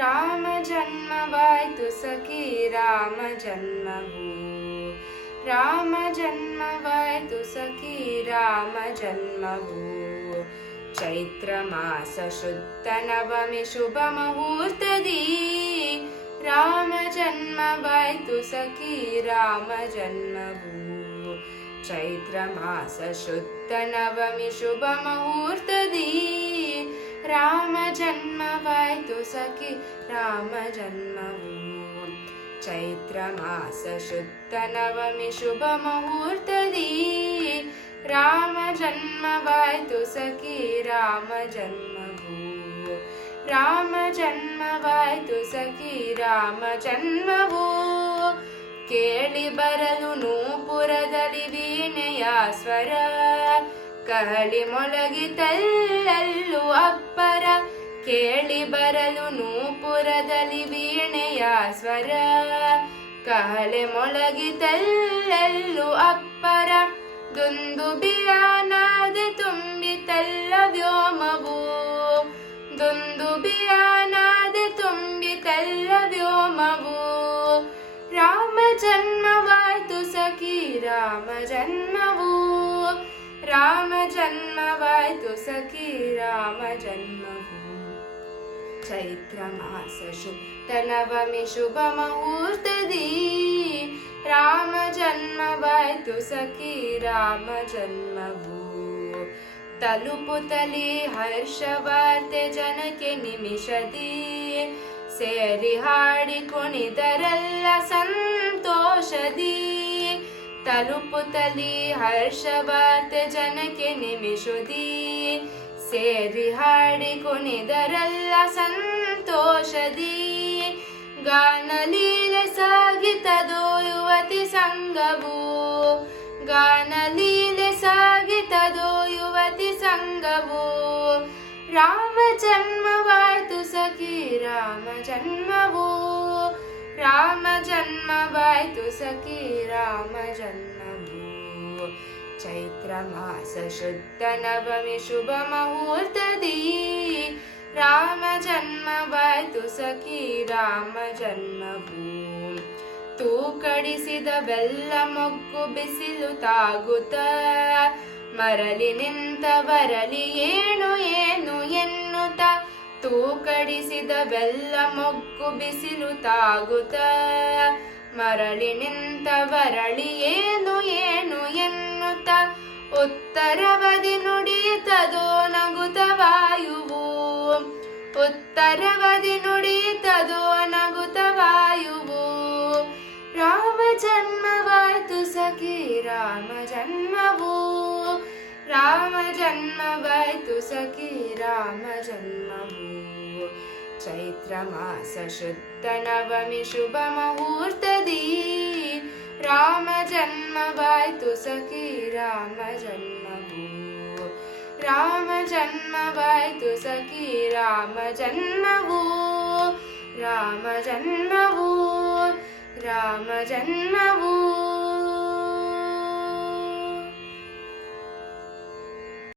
ರಾಮ ಜನ್ಮವಾಯ್ತು ಸಖಿ ರಾಮ ಜನ್ಮವು. ರಾಮ ಜನ್ಮವಾಯ್ತು ಸಖಿ ರಾಮ ಜನ್ಮವು. ಚೈತ್ರ ಮಾಸ ಶುದ್ಧ ನವಮಿ ಶುಭ ಮುಹೂರ್ತದಿ ರಾಮ ಜನ್ಮವಾಯ್ತು ಸಖಿ ರಾಮ ಜನ್ಮವು. ಚೈತ್ರ ಮಾಸ ಶುದ್ಧ ನವಮಿ ಶುಭ ಮುಹೂರ್ತದಿ ರಾಮ ಜನ್ಮವಾಯ್ತು ಸಖಿ ರಾಮ ಜನ್ಮವು. ಚೈತ್ರ ಮಾಸ ಶುದ್ಧ ನವಮಿ ಶುಭ ಮುಹೂರ್ತದಿ ರಾಮ ಜನ್ಮವಾಯ್ತು ಸಖಿ ರಾಮ ಜನ್ಮವು. ರಾಮ ಜನ್ಮವಾಯ್ತು ಸಖಿ ರಾಮ ಜನ್ಮವು. ಕೇಳಿ ಬರಲು ನೂಪುರದಲ್ಲಿ ವೀಣೆಯ ಸ್ವರ, ಕಹಳಿ ಮೊಳಗಿತಲ್ಲೂ ಅಪ್ಪರ. ಕೇಳಿ ಬರಲು ನೂಪುರದಲ್ಲಿ ವೀಣೆಯ ಸ್ವರ, ಕಹಳೆ ಮೊಳಗಿತಲ್ಲೂ ಅಪ್ಪರ. ದುಂದುಬಿಯ ನಾದೆ ತುಂಬಿತಲ್ಲ ವ್ಯೋಮವು. ದುಂದುಬಿಯ ನಾದೆ ತುಂಬಿತಲ್ಲ ವ್ಯೋಮವು. ರಾಮ ಜನ್ಮವಾಯ್ತು ಸಖಿ ರಾಮ ಜನ್ಮವು. ರಾಮ ಜನ್ಮವಾಯ್ತು ಸಖಿ ರಾಮ ಜನ್ಮವು. ಚೈತ್ರ ಮಾಸ ಶುದ್ಧ ನವಮಿ ಶುಭ ಮುಹೂರ್ತದಿ ರಾಮ ಜನ್ಮವಾಯ್ತು ಸಖಿ ರಾಮ ಜನ್ಮವು. ತಲುಪುತ್ತಲಿ ಹರ್ಷವಾರ್ತೆ ಜನಕ್ಕೆ ನಿಮಿಷದಿ, ಸೇರಿ ಹಾಡಿ ಕುಣಿದರಲ್ಲ ಸಂತೋಷದಿ. ತಲುಪುತ್ತಲಿ ಹರ್ಷವಾರ್ತೆ ಜನಕ್ಕೆ ನಿಮಿಷದಿ, ಸೇರಿ ಹಾಡಿ ಕುಣಿದರಲ್ಲ ಸಂತೋಷದಿ. ಗಾನಲೀಲೆ ಸಾಗಿತದೋ ಯುವತಿ ಸಂಗವು. ಗಾನಲೀಲೆ ಸಾಗಿತದೋ ಯುವತಿ ಸಂಗವು. ರಾಮ ಜನ್ಮವಾಯ್ತು ಸಖಿ ರಾಮ ಜನ್ಮವು. ರಾಮ ಜನ್ಮವಾಯ್ತು ಸಖಿ ರಾಮ ಜನ್ಮವು. ಚೈತ್ರ ಮಾಸ ಶುದ್ಧ ನವಮಿ ಶುಭ ಮುಹೂರ್ತದಿ ರಾಮ ಜನ್ಮವಾಯ್ತು ಸಖಿ ರಾಮ ಜನ್ಮವು. ತೂಕಡಿಸಿದ ಬೆಲ್ಲ ಮೊಗ್ಗು ಬಿಸಿಲು ತಾಗುತ್ತ, ಮರಳಿ ನಿಂತ ಬರಲಿ ಏನು ಏನು ಎನ್ನುತ್ತ. ತೂಕಡಿಸಿದ ಬೆಲ್ಲ ಮೊಗ್ಗು ಬಿಸಿಲು ತಾಗುತ್ತ, ಮರಳಿ ನಿಂತ ಬರಳಿ ಏನು ಏನು ಎನ್ನುತ್ತ. ಉತ್ತರವದಿ ನುಡಿತದೋ ನಗುತ ವಾಯುವು. ಉತ್ತರವದಿ ನುಡಿತದೋ ನಗುತ ವಾಯುವು. ರಾಮ ಜನ್ಮವಾಯ್ತು ಸಖಿ ರಾಮ ಜನ್ಮವು. ರಾಮ ಜನ್ಮವಾಯ್ತು ಸಖಿ ರಾಮ ಜನ್ಮವು. ಚೈತ್ರ ಮಾಸ ಶುದ್ಧ ನವಮಿ ಶುಭ ಮುಹೂರ್ತದಿ ರಾಮ ಜನ್ಮವಾಯ್ತು ಸಖಿ ರಾಮ ಜನ್ಮವು. ರಾಮ ಜನ್ಮವಾಯ್ತು ಸಖಿ ರಾಮ ಜನ್ಮವು. ರಾಮ ಜನ್ಮವು. ರಾಮ ಜನ್ಮವು.